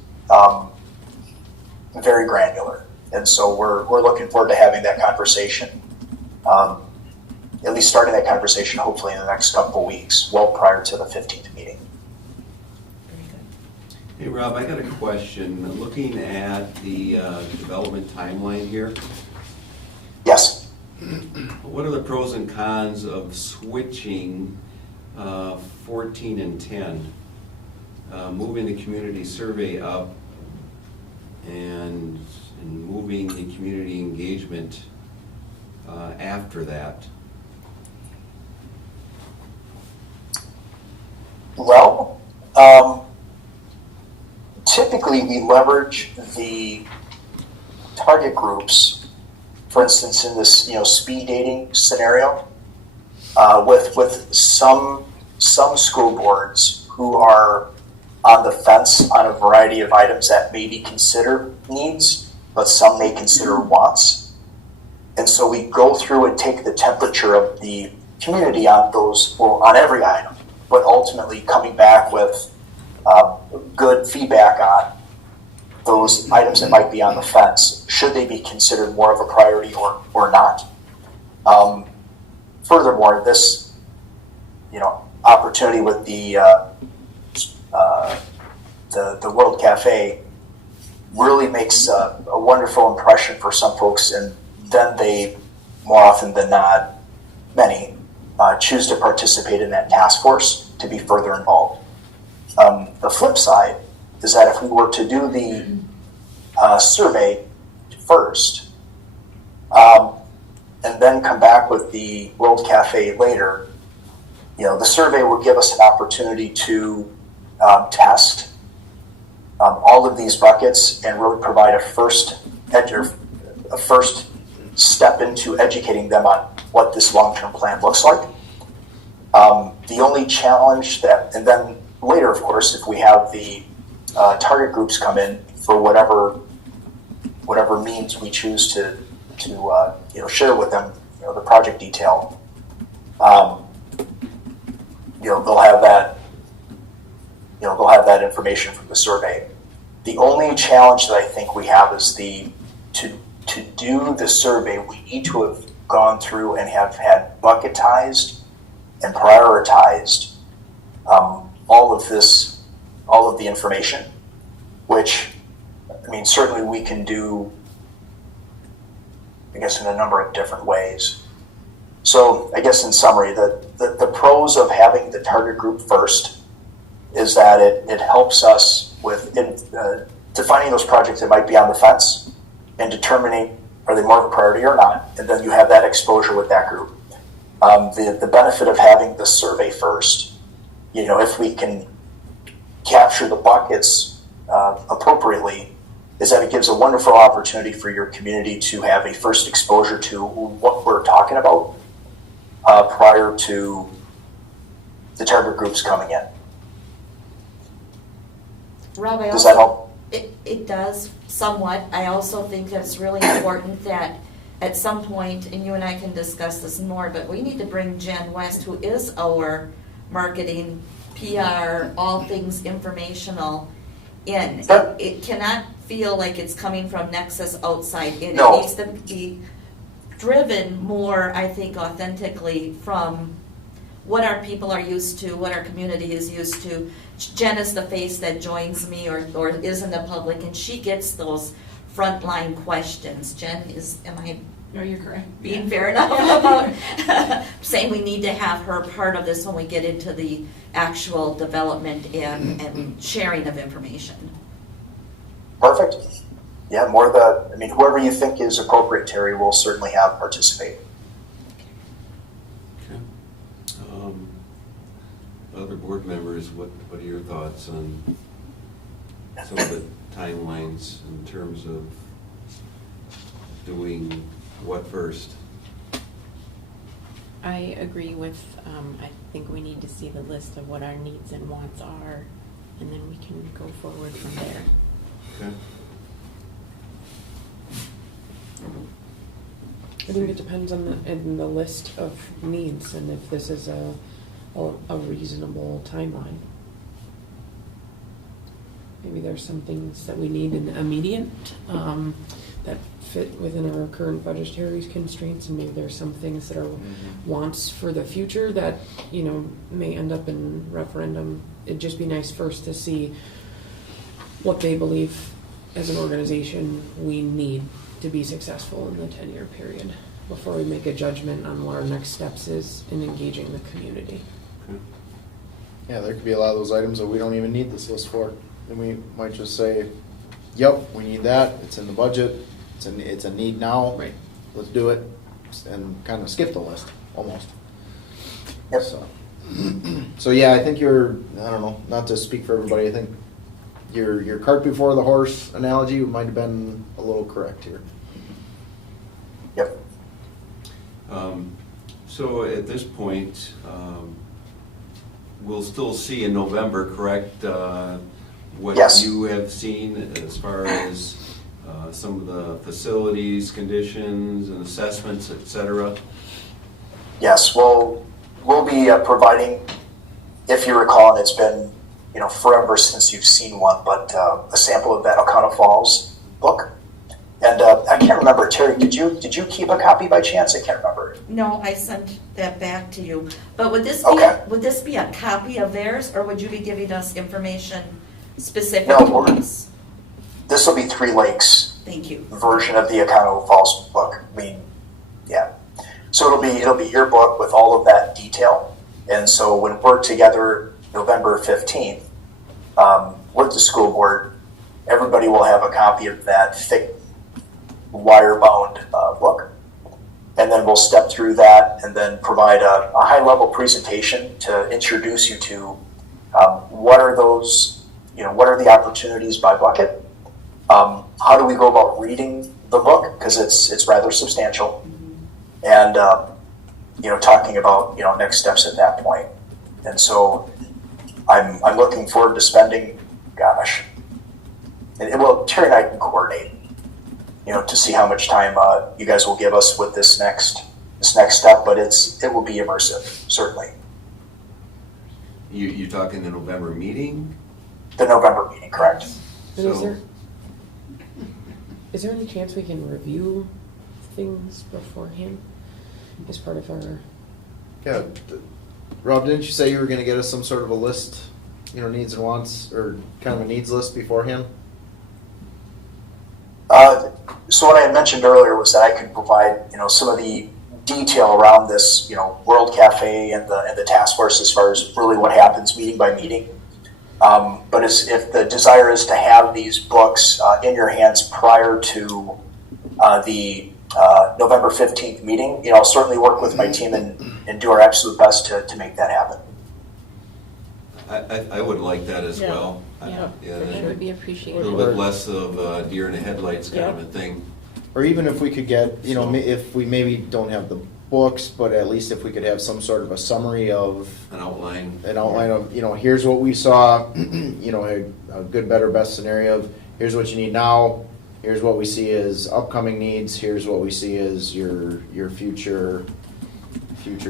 very granular. And so we're looking forward to having that conversation, at least starting that conversation hopefully in the next couple of weeks, well prior to the 15th meeting. Hey, Rob, I got a question. Looking at the development timeline here, Yes. what are the pros and cons of switching 14 and 10, moving the community survey up and moving the community engagement after that? Well, typically we leverage the target groups, for instance, in this speed dating scenario, with some school boards who are on the fence on a variety of items that maybe consider needs, but some may consider wants. And so we go through and take the temperature of the community on those, well, on every item, but ultimately coming back with good feedback on those items that might be on the fence. Should they be considered more of a priority or not? Furthermore, this opportunity with the World Cafe really makes a wonderful impression for some folks, and then they, more often than not, many choose to participate in that task force to be further involved. The flip side is that if we were to do the survey first, and then come back with the World Cafe later, the survey would give us an opportunity to test all of these buckets and really provide a first a first step into educating them on what this long-term plan looks like. The only challenge that, and then later, of course, if we have the target groups come in for whatever means we choose to share with them, the project detail, they'll have that, they'll have that information from the survey. The only challenge that I think we have is to do the survey, we need to have gone through and have had bucketized and prioritized all of the information, which, I mean, certainly we can do, I guess, in a number of different ways. So I guess in summary, the pros of having the target group first is that it helps us with defining those projects that might be on the fence and determining are they more of a priority or not, and then you have that exposure with that group. The benefit of having the survey first, if we can capture the buckets appropriately, is that it gives a wonderful opportunity for your community to have a first exposure to what we're talking about prior to the target groups coming in. Rob, Does that help? It does somewhat. I also think that it's really important that at some point, and you and I can discuss this more, but we need to bring Jen West, who is our marketing, PR, all things informational, in. Sure. It cannot feel like it's coming from Nexus outside in. No. It needs to be driven more, I think, authentically from what our people are used to, what our community is used to. Jen is the face that joins me or is in the public, and she gets those frontline questions. Jen is, No, you're correct. being fair enough about saying we need to have her part of this when we get into the actual development and sharing of information. Perfect. Yeah, whoever you think is appropriate, Terry, will certainly have participate. Okay. Other board members, what are your thoughts on some of the timelines in terms of doing what first? I agree with, I think we need to see the list of what our needs and wants are, and then we can go forward from there. Okay. I think it depends on the list of needs and if this is a reasonable timeline. Maybe there's some things that we need in the immediate that fit within our current budgetary constraints, and maybe there's some things that are wants for the future that may end up in referendum. It'd just be nice first to see what they believe as an organization we need to be successful in the 10-year period before we make a judgment on what our next steps is in engaging the community. Okay. Yeah, there could be a lot of those items that we don't even need this list for. And we might just say, yep, we need that, it's in the budget, it's a need now. Right. Let's do it, and kind of skip the list, almost. Yep. So yeah, I think I don't know, not to speak for everybody, I think your cart before the horse analogy might have been a little correct here. Yep. So at this point, we'll still see in November, correct? What Yes. you have seen as far as some of the facilities, conditions, and assessments, et cetera? Yes, we'll be providing, if you recall, and it's been forever since you've seen one, but a sample of that Oconto Falls book. And I can't remember, Terry, did you keep a copy by chance? I can't remember. No, I sent that back to you. But would this Okay. would this be a copy of theirs, or would you be giving us information specific No, to us? This will be Three Lakes Thank you. version of the Oconto Falls book. I mean, yeah. So it'll be your book with all of that detail. And so when we're together November 15th with the school board, everybody will have a copy of that thick wire-bound book. And then we'll step through that and then provide a high-level presentation to introduce you to what are those, what are the opportunities by bucket? How do we go about reading the book because it's rather substantial, and talking about next steps at that point. And so I'm looking forward to spending, gosh, well, Terry and I can coordinate, to see how much time you guys will give us with this next step, but it will be immersive, certainly. You talking the November meeting? The November meeting, correct? And So- is there any chance we can review things beforehand as part of our? Yeah, Rob, didn't you say you were gonna get us some sort of a list, needs and wants, or kind of a needs list beforehand? So what I had mentioned earlier was that I could provide, some of the detail around this, World Cafe and the task force as far as really what happens meeting by meeting. But if the desire is to have these books in your hands prior to the November 15th meeting, I'll certainly work with my team and do our absolute best to make that happen. I would like that as Yeah. well. Yeah. That would be A appreciated. little bit less of deer in the headlights kind of a thing. Or even if we could get, if we maybe don't have the books, but at least if we could have some sort of a summary of, An outline. of, here's what we saw, a good, better, best scenario of, here's what you need now, here's what we see as upcoming needs, here's what we see as your future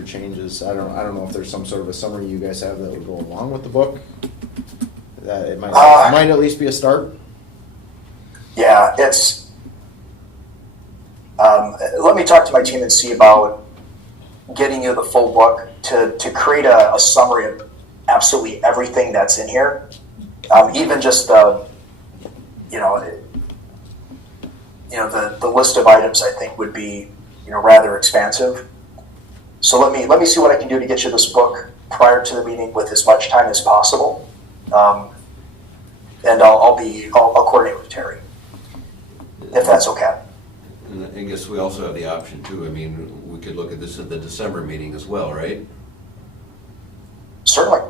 changes. I don't know if there's some sort of a summary you guys have that would go along with the book. That it might at least be a start. Yeah, it's. Let me talk to my team and see about getting you the full book to create a summary of absolutely everything that's in here, even just the list of items I think would be rather expansive. So let me see what I can do to get you this book prior to the meeting with as much time as possible, and I'll coordinate with Terry if that's okay. And I guess we also have the option too. I mean, we could look at this at the December meeting as well, right? Certainly.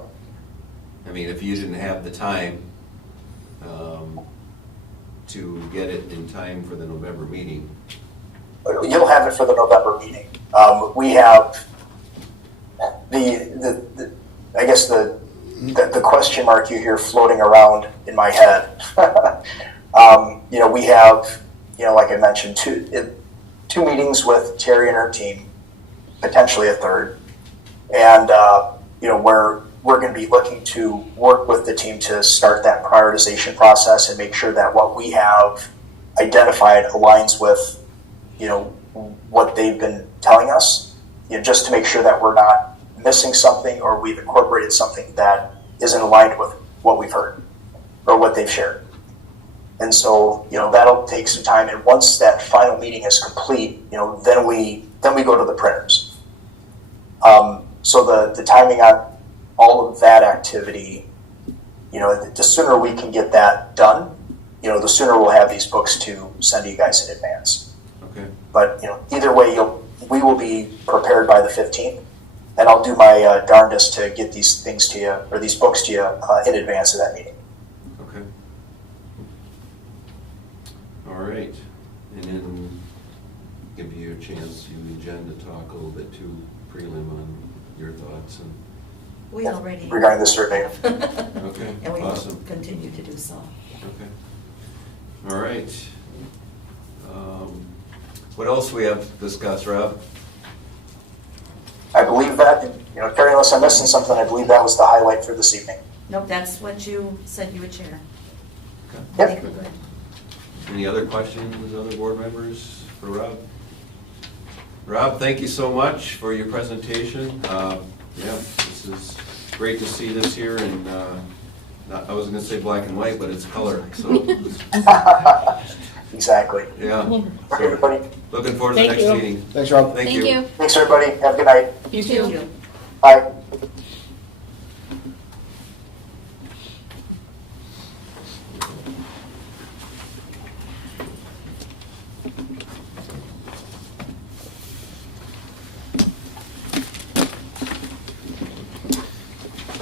I mean, if you didn't have the time to get it in time for the November meeting. You'll have it for the November meeting. We have I guess the question mark you hear floating around in my head. We have, like I mentioned, two meetings with Terry and her team, potentially a third, and we're going to be looking to work with the team to start that prioritization process and make sure that what we have identified aligns with what they've been telling us, just to make sure that we're not missing something or we've incorporated something that isn't aligned with what we've heard or what they've shared. And so, that'll take some time. And once that final meeting is complete, then we go to the printers. So the timing on all of that activity, the sooner we can get that done, the sooner we'll have these books to send to you guys in advance. Okay. But either way, we will be prepared by the 15th, and I'll do my darndest to get these things to you, or these books to you in advance of that meeting. Okay. All right. And then give you a chance, you and Jen, to talk a little bit too prelim on your thoughts and. We already. Regarding the survey. Okay. And we will Awesome. continue to do so. Okay. All right. What else we have to discuss, Rob? I believe that, Terry, unless I'm missing something, I believe that was the highlight for this evening. Nope, that's what you said you would share. Okay. Yep. I think we're good. Any other questions, other board members for Rob? Rob, thank you so much for your presentation. This is great to see this here, and I wasn't going to say black and white, but it's color. So Exactly. yeah. Okay, So, everybody. looking forward to the Thank next you. meeting. Thanks, Rob. Thank Thank you. Thanks, everybody. Have a good night. You Thank you. Bye.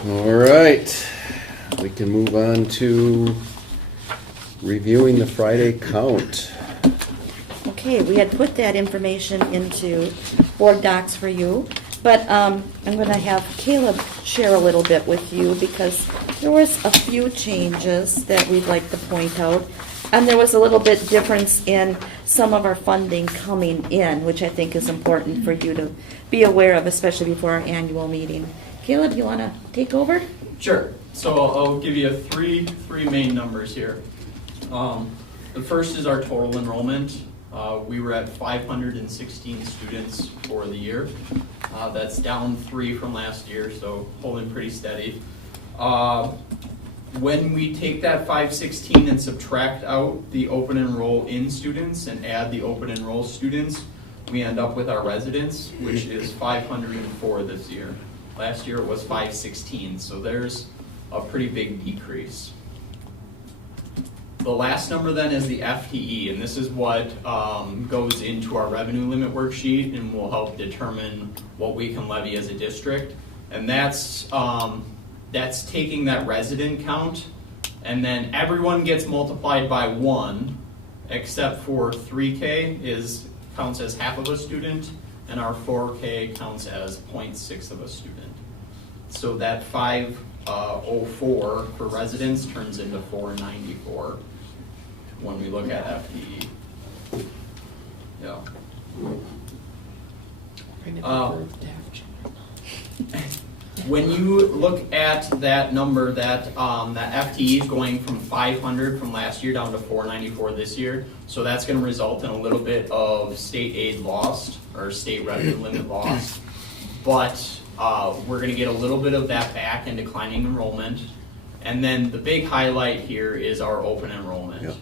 All right, we can move on to reviewing the Friday count. Okay, we had put that information into board docs for you, but I'm going to have Caleb share a little bit with you because there was a few changes that we'd like to point out. And there was a little bit difference in some of our funding coming in, which I think is important for you to be aware of, especially before our annual meeting. Caleb, you want to take over? Sure. So I'll give you three main numbers here. The first is our total enrollment. We were at 516 students for the year. That's down 3 from last year, so holding pretty steady. When we take that 516 and subtract out the open enroll in students and add the open enroll students, we end up with our residents, which is 504 this year. Last year it was 516, so there's a pretty big decrease. The last number then is the FTE, and this is what goes into our revenue limit worksheet and will help determine what we can levy as a district. And that's taking that resident count, and then everyone gets multiplied by 1, except for 3K counts as half of a student, and our 4K counts as 0.6 of a student. So that 504 for residents turns into 494 when we look at FTE. Yeah. When you look at that number, that FTE is going from 500 from last year down to 494 this year, so that's going to result in a little bit of state aid lost, or state revenue limit lost, but we're going to get a little bit of that back in declining enrollment. And then the big highlight here is our open enrollment. Yep.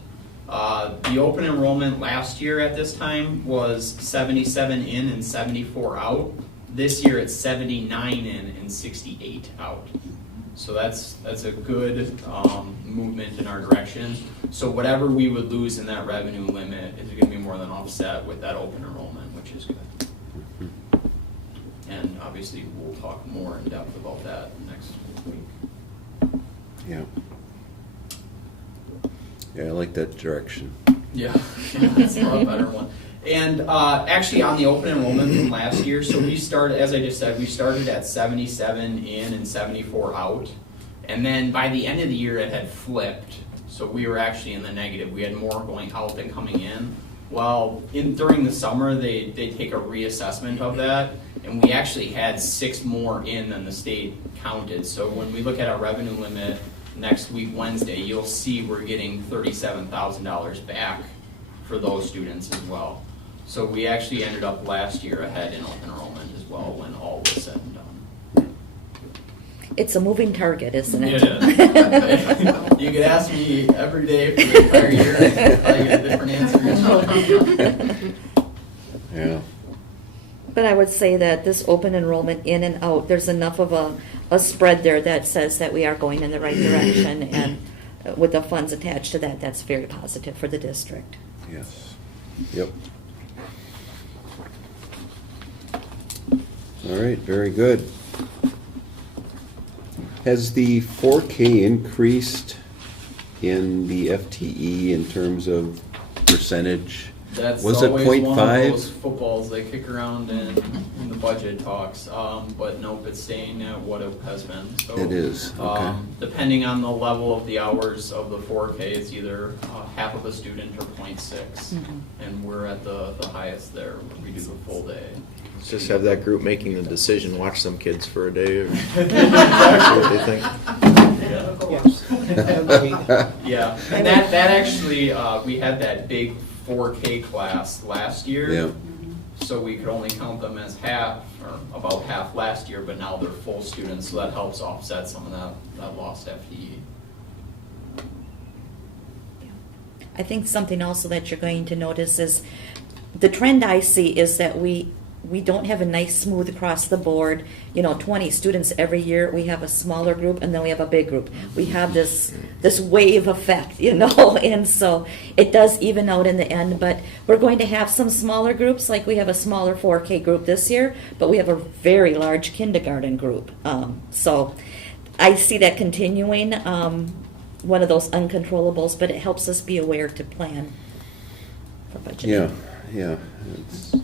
The open enrollment last year at this time was 77 in and 74 out. This year it's 79 in and 68 out. So that's a good movement in our direction. So whatever we would lose in that revenue limit is going to be more than offset with that open enrollment, which is good. And obviously we'll talk more in depth about that next week. Yeah. Yeah, I like that direction. Yeah, it's a lot better one. And actually on the open enrollment from last year, so we started, as I just said, we started at 77 in and 74 out. And then by the end of the year it had flipped. So we were actually in the negative. We had more going out than coming in. Well, during the summer they take a reassessment of that, and we actually had 6 more in than the state counted. So when we look at our revenue limit next week, Wednesday, you'll see we're getting $37,000 back for those students as well. So we actually ended up last year ahead in open enrollment as well when all was said and done. It's a moving target, isn't it? It is. You could ask me every day for the entire year and I get a different answer. Yeah. But I would say that this open enrollment in and out, there's enough of a spread there that says that we are going in the right direction, and with the funds attached to that, that's very positive for the district. Yes. Yep. All right, very good. Has the 4K increased in the FTE in terms of percentage? That's Was it always 0.5? one of those footballs they kick around in the budget talks, but nope, it's staying at what it has been. So, It is, okay. Depending on the level of the hours of the 4K, it's either half of a student or 0.6, and we're at the highest there. We do the full day. Just have that group making the decision, watch some kids for a day, or see what they think. Yeah, and that actually, we had that big 4K class last year. Yeah. So we could only count them as half, or about half last year, but now they're full students, so that helps offset some of that lost FTE. I think something also that you're going to notice is, the trend I see is that we don't have a nice smooth across the board, 20 students every year. We have a smaller group and then we have a big group. We have this wave effect, and so it does even out in the end, but we're going to have some smaller groups, like we have a smaller 4K group this year, but we have a very large kindergarten group. So I see that continuing, one of those uncontrollables, but it helps us be aware to plan for budgeting. Yeah, yeah, it's,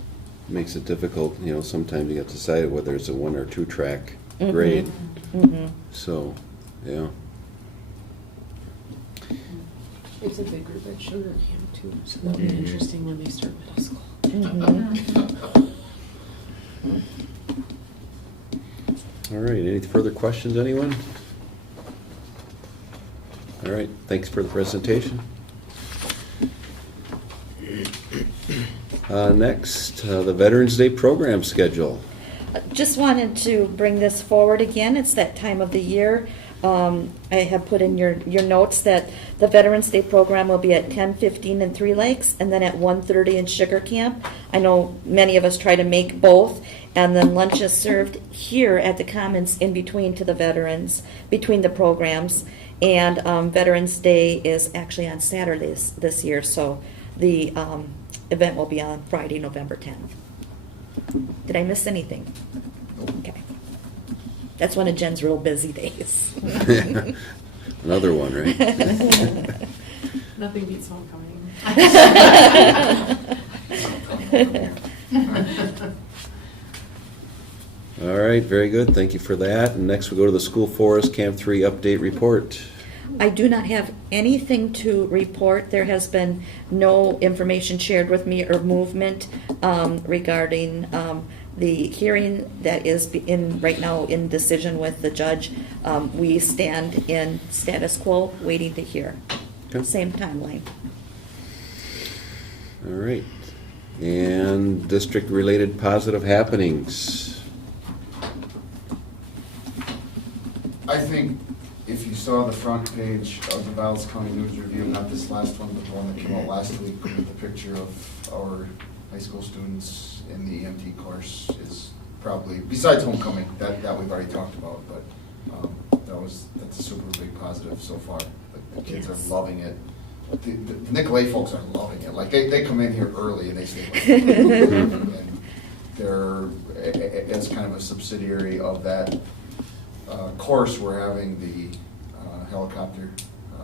makes it difficult, you know, sometimes you have to decide whether it's a 1 or 2 track grade. Mhm. So, yeah. It's a big group at Sugar Camp too, so that'll be interesting when they start middle school. Mhm. All right, any further questions, anyone? All right, thanks for the presentation. Next, the Veterans Day program schedule. Just wanted to bring this forward again. It's that time of the year. I have put in your notes that the Veterans Day program will be at 10:15 in Three Lakes and then at 1:30 in Sugar Camp. I know many of us try to make both, and then lunch is served here at the Commons in between to the veterans, between the programs. And Veterans Day is actually on Saturdays this year, so the event will be on Friday, November 10th. Did I miss anything? Okay. That's one of Jen's real busy days. Another one, right? Nothing beats homecoming. All right, very good. Thank you for that. And next we go to the School Forest Camp 3 update report. I do not have anything to report. There has been no information shared with me or movement regarding the hearing that is right now in decision with the judge. We stand in status quo, waiting to hear. Okay. Same timeline. All right. And district-related positive happenings. I think if you saw the front page of the Valles County News Review, not this last one, but the one that came out last week with the picture of our high school students in the EMT course is probably, besides homecoming, that we've already talked about, but that's a super big positive so far. The kids are loving it. The Nicolay folks are loving it. Like, they come in here early and they stay late. And they're, as kind of a subsidiary of that course, we're having the helicopter,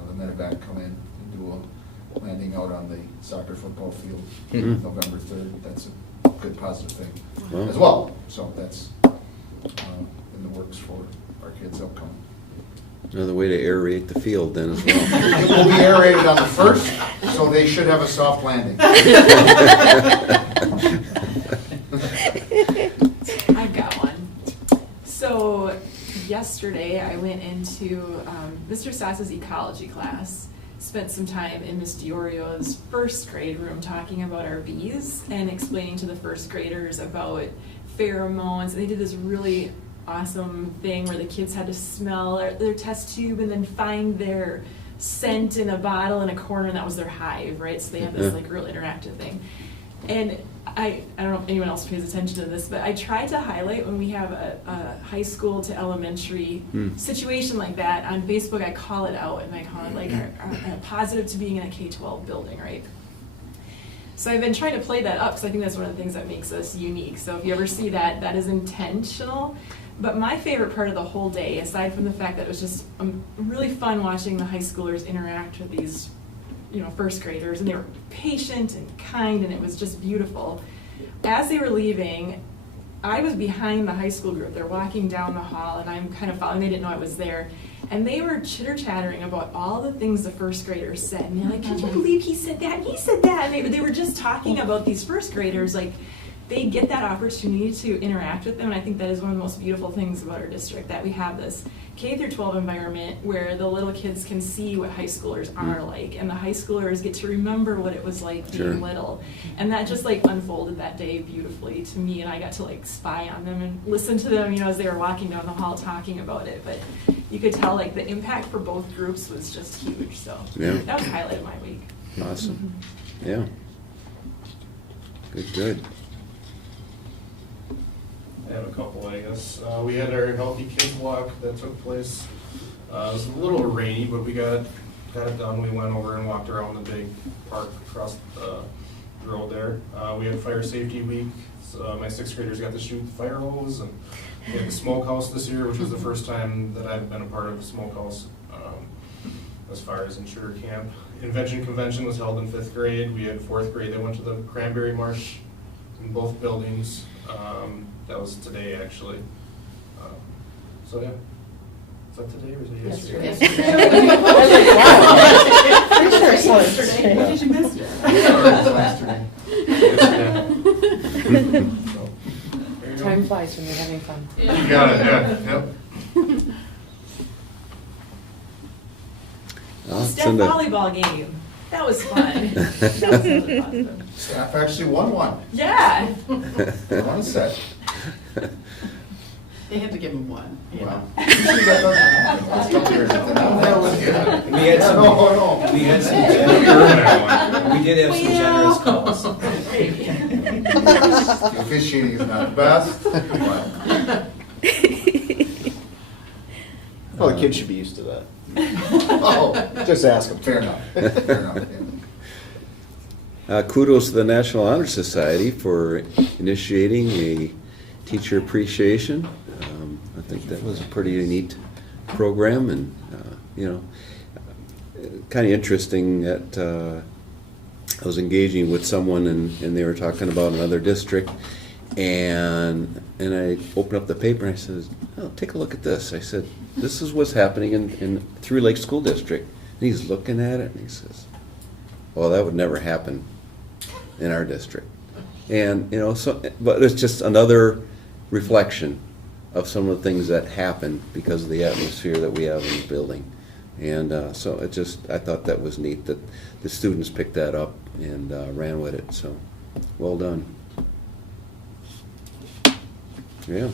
the medevac come in and do a landing out on the soccer football field November 3rd. That's a good positive thing Wow. as well. So that's in the works for our kids upcoming. Another way to aerate the field then as well. It will be aerated on the 1st, so they should have a soft landing. I've got one. So yesterday I went into Mr. Sass's ecology class, spent some time in Miss Diorio's first grade room talking about our bees and explaining to the first graders about pheromones. They did this really awesome thing where the kids had to smell their test tube and then find their scent in a bottle in a corner, and that was their hive, right? So they had this like real interactive thing. And I don't know if anyone else pays attention to this, but I try to highlight when we have a high school to elementary situation like that on Facebook. I call it out and I call it like a positive to being in a K-12 building, right? So I've been trying to play that up because I think that's one of the things that makes us unique. So if you ever see that, that is intentional. But my favorite part of the whole day, aside from the fact that it was just really fun watching the high schoolers interact with these, first graders, and they were patient and kind, and it was just beautiful. As they were leaving, I was behind the high school group. They're walking down the hall, and I'm kind of following. They didn't know I was there. And they were chitter-chattering about all the things the first graders said. And they're like, can you believe he said that? He said that. And they were just talking about these first graders. Like, they get that opportunity to interact with them. And I think that is one of the most beautiful things about our district, that we have this K-12 environment where the little kids can see what high schoolers are like. And the high schoolers get to remember what it was like being little. And that just like unfolded that day beautifully to me. And I got to like spy on them and listen to them, as they were walking down the hall talking about it. But you could tell like the impact for both groups was just huge. So that was the highlight of my week. Awesome. Yeah. Good. I have a couple, I guess. We had our Healthy Kids Walk that took place. It was a little rainy, but we got it done. We went over and walked around the big park across the road there. We had Fire Safety Week. So my 6th graders got to shoot the fire hose, and we had the smokehouse this year, which was the first time that I've been a part of a smokehouse. as far as in Sugar Camp. Invention Convention was held in 5th grade. We had 4th grade that went to the Cranberry Marsh in both buildings. That was today, actually. So yeah. Is that today or is it yesterday? Pretty sure it's yesterday. What did you miss? Yesterday. So, there you go. Time flies when you're having fun. You got it, yeah, yep. Staff volleyball game. That was fun. That was really awesome. Staff actually won one. Yeah. One set. They had to give him one. Wow. Usually that doesn't happen. That was good. We had some, No. we had some, we did have some generous calls. The officiating is not the best, but Well, the kids should be used to that. oh, Just ask them. fair enough. Fair enough. Yeah. Kudos to the National Honor Society for initiating a teacher appreciation. I think that was a pretty neat program, and kind of interesting that I was engaging with someone, and they were talking about another district, and I opened up the paper and I said, "Oh, take a look at this." I said, "This is what's happening in Three Lakes School District." And he's looking at it and he says, "Well, that would never happen in our district." And but it's just another reflection of some of the things that happen because of the atmosphere that we have in the building. And so I thought that was neat that the students picked that up and ran with it. So, well done. Yeah.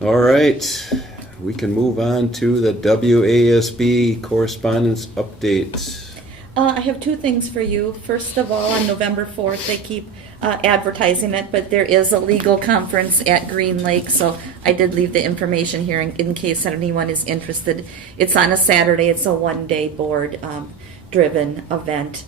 All right, we can move on to the WASB correspondence update. I have two things for you. First of all, on November 4th, they keep advertising it, but there is a legal conference at Green Lake, so I did leave the information here in case anyone is interested. It's on a Saturday. It's a one-day board-driven event.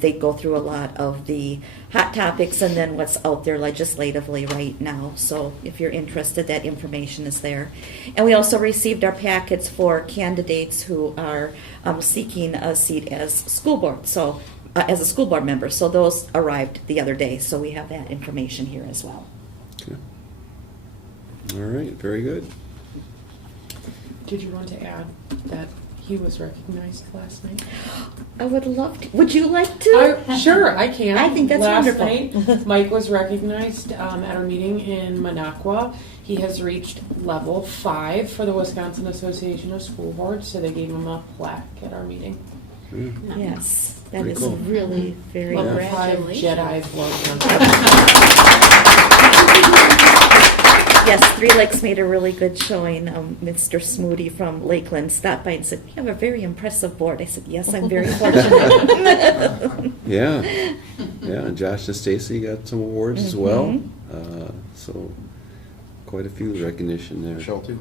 They go through a lot of the hot topics and then what's out there legislatively right now. So if you're interested, that information is there. And we also received our packets for candidates who are seeking a seat as school board, so as a school board member. So those arrived the other day, so we have that information here as well. Okay. All right, very good. Did you want to add that he was recognized last night? I would love to. Would you like to? Sure, I can. I think that's last wonderful. Night, Mike was recognized at our meeting in Minocqua. He has reached level 5 for the Wisconsin Association of School Boards, so they gave him a plaque at our meeting. Yes, that Pretty is cool. really very Level good. 5 Jedi Lord. Yes, Three Lakes made a really good showing. Mr. Smoody from Lakeland stopped by and said, "You have a very impressive board." I said, "Yes, I'm very fortunate." Yeah, and Josh and Stacy got some awards as well. So quite a few recognition there. Michelle too.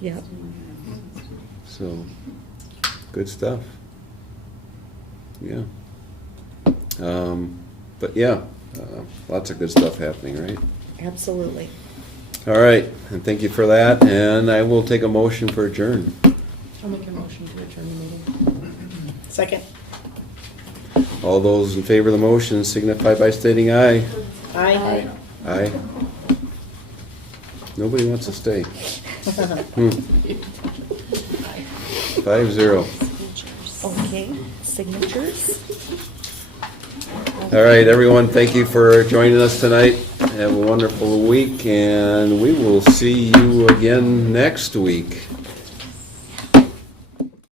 Yep. So good stuff. Yeah. But yeah, lots of good stuff happening, right? Absolutely. All right, and thank you for that. And I will take a motion for adjourn. I'll make a motion to adjourn the meeting. Second. All those in favor of the motion signify by stating aye. Aye. Aye. Nobody wants to stay. 5-0. Okay, signatures. All right, everyone, thank you for joining us tonight. Have a wonderful week, and we will see you again next week.